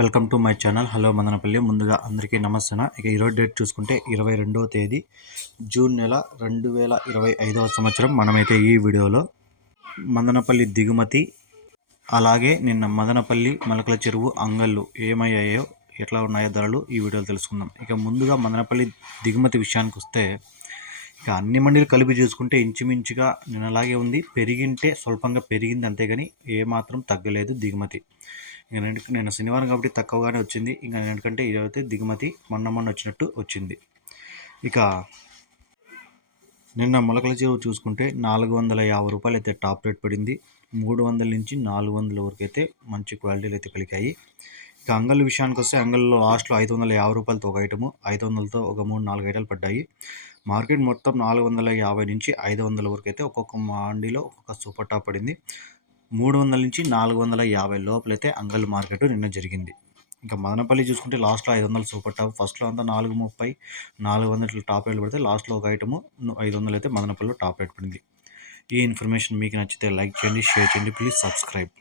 Welcome to my channel. Hello Madanapalle. ముందుగా అందరికీ నమస్తే ఇక ఈరోజు డేట్ చూసుకుంటే ఇరవై రెండవ తేదీ జూన్ నెల రెండు వేల ఇరవై ఐదవ సంవత్సరం. మనమైతే ఈ వీడియోలో మదనపల్లి దిగుమతి అలాగే నిన్న మదనపల్లి మలకల చెరువు అంగళ్ళు ఏమయ్యాయో ఎట్లా ఉన్నాయో ధరలు ఈ వీడియోలో తెలుసుకుందాం. ఇక ముందుగా మదనపల్లి దిగుమతి విషయానికి వస్తే ఇక అన్ని మండీలు కలిపి చూసుకుంటే ఇంచుమించుగా నిన్నలాగే ఉంది. పెరిగింటే స్వల్పంగా పెరిగింది అంతేగాని ఏమాత్రం తగ్గలేదు దిగుమతి. ఇంకా నేను శనివారం కాబట్టి తక్కువగానే వచ్చింది. ఇంకా ఎందుకంటే ఇదైతే దిగుమతి మొన్న మొన్న వచ్చినట్టు వచ్చింది. ఇక నిన్న మొలకల చెరువు చూసుకుంటే నాలుగు వందల యాభై రూపాయలు అయితే టాప్ రేట్ పడింది. మూడు వందల నుంచి నాలుగు వందల వరకు అయితే మంచి క్వాలిటీలు అయితే పలికాయి ఇక అంగల్ విషయానికి వస్తే అంగల్లో లాస్ట్లో ఐదు వందల యాభై రూపాయలతో ఒక ఐటము ఐదు వందలతో ఒక మూడు నాలుగు ఐటాలు పడ్డాయి. మార్కెట్ మొత్తం నాలుగు వందల యాభై నుంచి ఐదు వందల వరకు అయితే ఒక్కొక్క మాండీలో ఒక్కొక్క సూపర్ టాప్ పడింది. మూడు వందల నుంచి నాలుగు వందల యాభై లోపలైతే అంగల్ మార్కెట్ నిన్న జరిగింది. ఇంకా మదనపల్లి చూసుకుంటే లాస్ట్లో ఐదు వందలు సూపర్ టాప్ ఫస్ట్లో అంతా నాలుగు ముప్పై నాలుగు వందల టాప్ రేట్లు పడితే లాస్ట్లో ఒక ఐటము ఐదు వందలు అయితే మదనపల్లిలో టాప్ రేట్ పడింది. ఈ ఇన్ఫర్మేషన్ మీకు నచ్చితే లైక్ చేయండి షేర్ చేయండి ప్లీజ్ సబ్స్క్రైబ్.